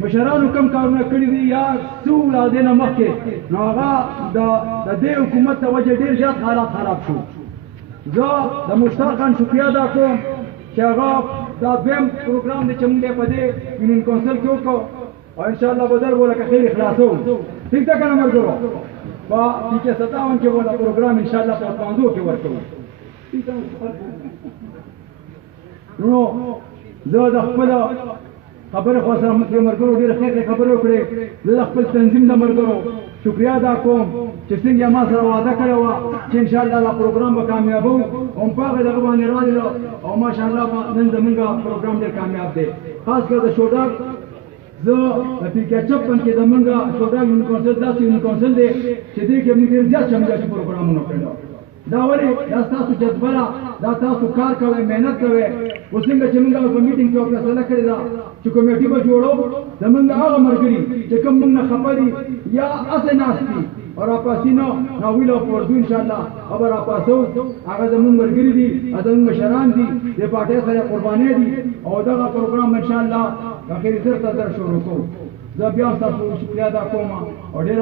مشرانو کم کارونه کړي دي یا څو ورځې نه مخکې نو هغه د دې حکومت ته وجه ډېر زیات حالات خراب شو. زه د مشتاق خان شکریه ادا کوم چې هغه دا دویم پروګرام دی چې موږ یې په دې یونین کونسل کې وکړو او انشاءالله به در به لکه خیر خلاصوو. ټیک ده که نه ملګرو؟ په PK 57 کې به دا پروګرام انشاءالله په پانزو کې ورکوو. نو زه د خپل خبرې خو سره ملګرو ډېرې ښې خبرې وکړې. زه د خپل تنظیم د ملګرو شکریه ادا کوم چې څنګه ما سره وعده کړې وه چې انشاءالله دا پروګرام به کامیابوو او په هغه دغه باندې راغلو او ماشاءالله نن زمونږ پروګرام ډېر کامیاب دی. خاص کر د شوډاک زه د PK 56 کې زمونږ شوډاک یونین کونسل داسې یونین کونسل دی چې دې کې موږ ډېر زیات شمولیتي پروګرامونه کړي. دا ولې دا ستاسو جذبه ده، دا تاسو کار کوئ، محنت کوئ. اوس څنګه چې موږ په میټینګ کې فیصله کړې ده چې کمیټي به جوړو زمونږ هغه ملګري چې کوم موږ نه خفه دي یا هسې ناست دي او راپاسي نه ناویل او پردو انشاءالله به راپاسو. هغه زمونږ ملګري دي، زمونږ مشران دي، د پارټۍ سره قربانۍ دي او دغه پروګرام انشاءالله اخري سر ته در شروع کوو. زه بیا ستاسو شکریه ادا کوم او ډېر